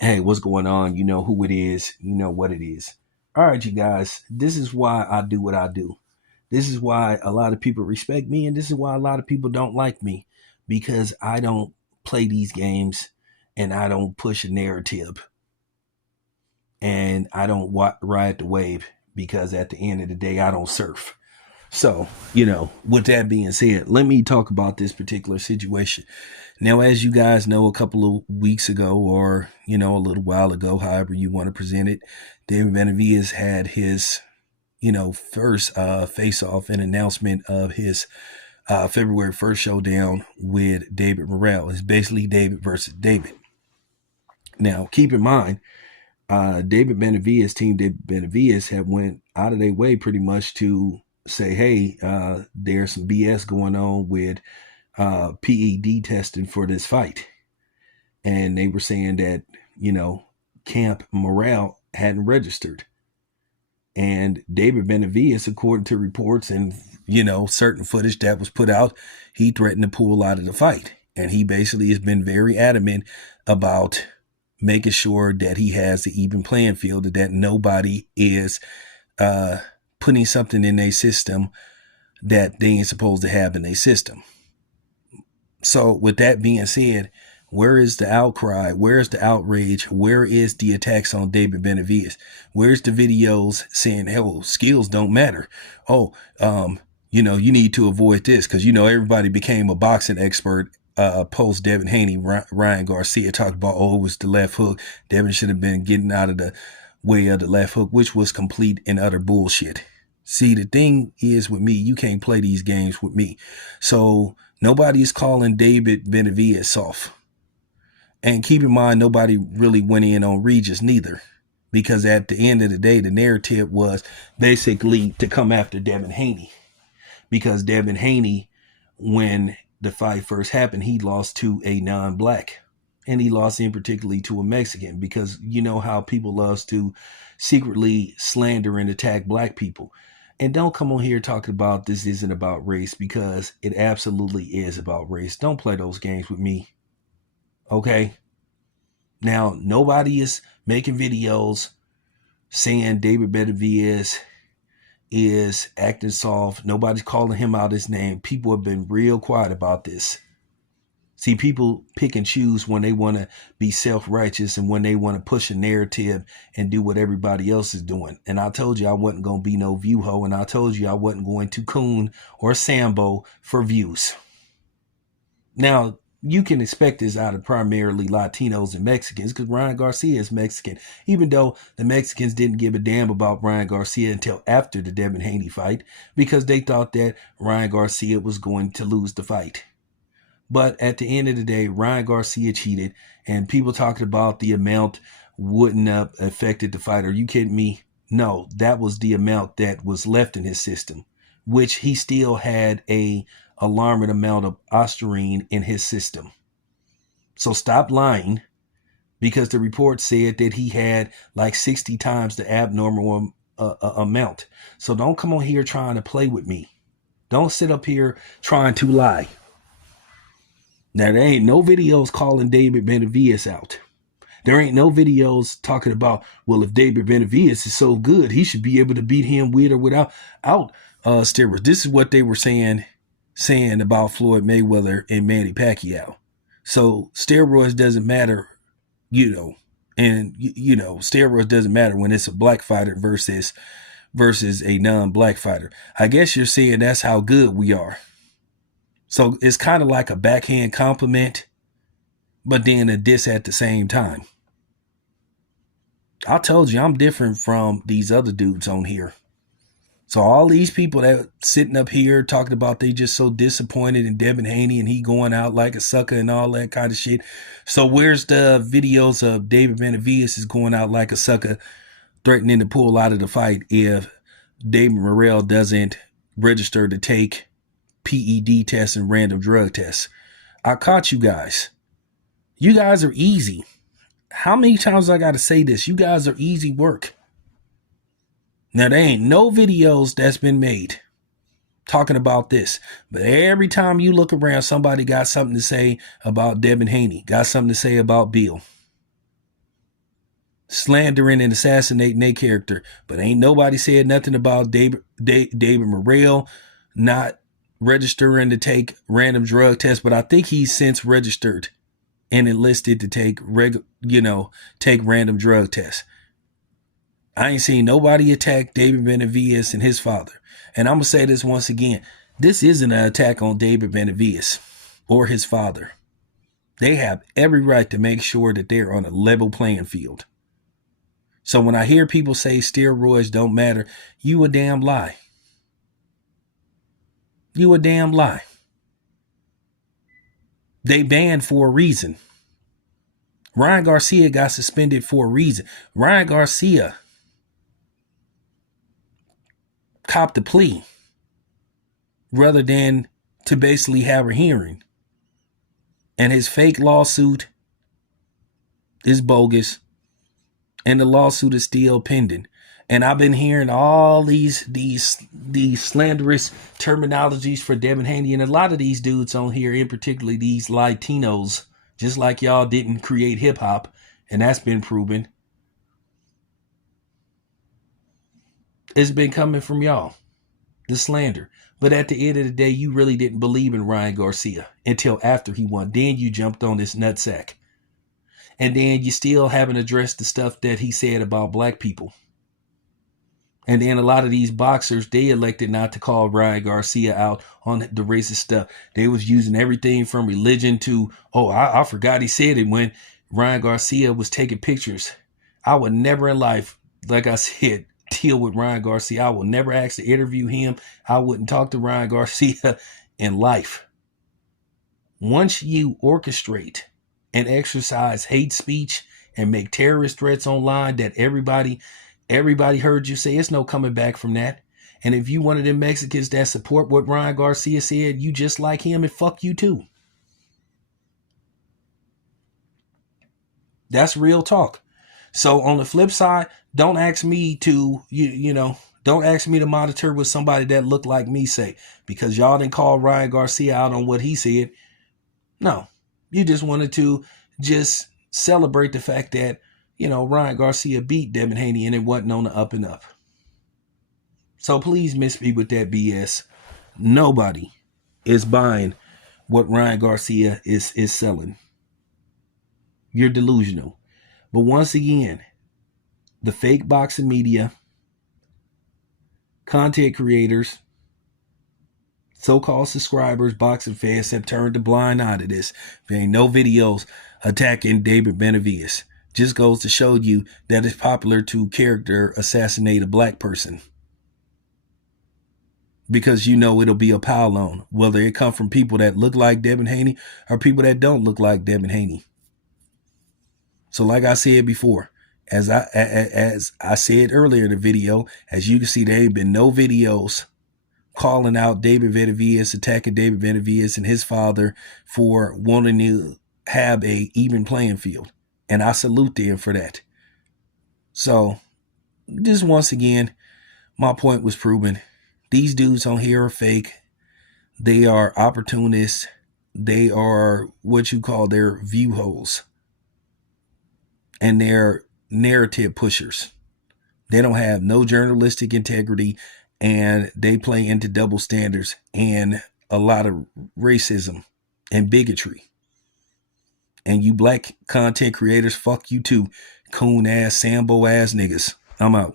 Hey, what's going on? You know who it is. You know what it is. All right, you guys. This is why I do what I do. This is why a lot of people respect me, and this is why a lot of people don't like me because I don't play these games and I don't push a narrative and I don't ride the wave because at the end of the day, I don't surf. So, with that being said, let me talk about this particular situation. Now, as you guys know, a couple of weeks ago, or, a little while ago, however you want to present it, David Benavidez had his, first face off and announcement of his February 1st showdown with David Morrell. It's basically David versus David. Now, keep in mind, David Benavidez, Team David Benavidez, have went out of their way pretty much to say, hey, there's some BS going on with PED testing for this fight. And they were saying that, Camp Morale hadn't registered. And David Benavidez, according to reports and, certain footage that was put out, he threatened to pull out of the fight. And he basically has been very adamant about making sure that he has the even playing field, that nobody is putting something in their system that they ain't supposed to have in their system. So with that being said, where is the outcry? Where's the outrage? Where is the attacks on David Benavidez? Where's the videos saying, hell, skills don't matter? Oh, you need to avoid this because, everybody became a boxing expert post Devin Haney. Ryan Garcia talked about, it was the left hook. Devin should have been getting out of the way of the left hook, which was complete and utter bullshit. See, the thing is with me, you can't play these games with me. So nobody's calling David Benavidez soft. And keep in mind, nobody really went in on Regis neither. Because at the end of the day, the narrative was basically to come after Devin Haney. Because Devin Haney, when the fight first happened, he lost to a non-black. And he lost in particularly to a Mexican. Because you know how people love to secretly slander and attack black people. And don't come on here talking about this isn't about race, because it absolutely is about race. Don't play those games with me. Okay? Now, nobody is making videos saying David Benavidez is acting soft. Nobody's calling him out his name. People have been real quiet about this. See, people pick and choose when they want to be self-righteous and when they want to push a narrative and do what everybody else is doing. And I told you I wasn't going to be no view hoe, and I told you I wasn't going to coon or sambo for views. Now, you can expect this out of primarily Latinos and Mexicans because Ryan Garcia is Mexican, even though the Mexicans didn't give a damn about Ryan Garcia until after the Devin Haney fight because they thought that Ryan Garcia was going to lose the fight. But at the end of the day, Ryan Garcia cheated, and people talking about the amount wouldn't have affected the fight. Are you kidding me? No, that was the amount that was left in his system, which he still had a alarming amount of ostarine in his system. So stop lying, because the report said that he had like 60 times the abnormal amount. So don't come on here trying to play with me. Don't sit up here trying to lie. Now, there ain't no videos calling David Benavidez out. There ain't no videos talking about, well, if David Benavidez is so good, he should be able to beat him with or without steroids. This is what they were saying about Floyd Mayweather and Manny Pacquiao. So steroids doesn't matter, and steroids doesn't matter when it's a black fighter versus a non-black fighter. I guess you're saying that's how good we are. So it's kind of like a backhand compliment, but then a diss at the same time. I told you I'm different from these other dudes on here. So all these people that sitting up here talking about they just so disappointed in Devin Haney and he going out like a sucker and all that kind of shit. So where's the videos of David Benavidez is going out like a sucker, threatening to pull out of the fight if David Morrell doesn't register to take PED tests and random drug tests? I caught you guys. You guys are easy. How many times I got to say this? You guys are easy work. Now, there ain't no videos that's been made talking about this. But every time you look around, somebody got something to say about Devin Haney, got something to say about Bill. slandering and assassinating their character. But ain't nobody said nothing about David Morrell not registering to take random drug tests. But I think he's since registered and enlisted to take take random drug tests. I ain't seen nobody attack David Benavidez and his father. And I'm going to say this once again. This isn't an attack on David Benavidez or his father. They have every right to make sure that they're on a level playing field. So when I hear people say steroids don't matter, you a damn lie. You a damn lie. They banned for a reason. Ryan Garcia got suspended for a reason. Ryan Garcia copped a plea rather than to basically have a hearing. And his fake lawsuit is bogus. And the lawsuit is still pending. And I've been hearing all these slanderous terminologies for Devin Haney. And a lot of these dudes on here, in particular these Latinos, just like y'all didn't create hip hop, and that's been proven. It's been coming from y'all, the slander. But at the end of the day, you really didn't believe in Ryan Garcia until after he won. Then you jumped on this nutsack. And then you still haven't addressed the stuff that he said about black people. And then a lot of these boxers, they elected not to call Ryan Garcia out on the racist stuff. They was using everything from religion to, I forgot he said it when Ryan Garcia was taking pictures. I would never in life, like I said, deal with Ryan Garcia. I will never ask to interview him. I wouldn't talk to Ryan Garcia in life. Once you orchestrate and exercise hate speech and make terrorist threats online that everybody heard you say, it's no coming back from that. And if you one of them Mexicans that support what Ryan Garcia said, you just like him, and fuck you too. That's real talk. So on the flip side, don't ask me to, don't ask me to monitor what somebody that looked like me say, because y'all didn't call Ryan Garcia out on what he said. No, you just wanted to just celebrate the fact that, Ryan Garcia beat Devin Haney and it wasn't on the up and up. So please miss me with that BS. Nobody is buying what Ryan Garcia is selling. You're delusional. But once again, the fake boxing media, content creators, so-called subscribers, boxing fans have turned a blind eye to this. There ain't no videos attacking David Benavidez. Just goes to show you that it's popular to character assassinate a black person. Because it'll be a pile on, whether it come from people that look like Devin Haney or people that don't look like Devin Haney. So like I said before, as I said earlier in the video, as you can see, there ain't been no videos calling out David Benavidez, attacking David Benavidez and his father for wanting to have a even playing field. And I salute them for that. So just once again, my point was proven. These dudes on here are fake. They are opportunists. They are what you call their view holes. And they're narrative pushers. They don't have no journalistic integrity, and they play into double standards and a lot of racism and bigotry. And you black content creators, fuck you too. Coon ass, Sambo ass niggas. I'm out.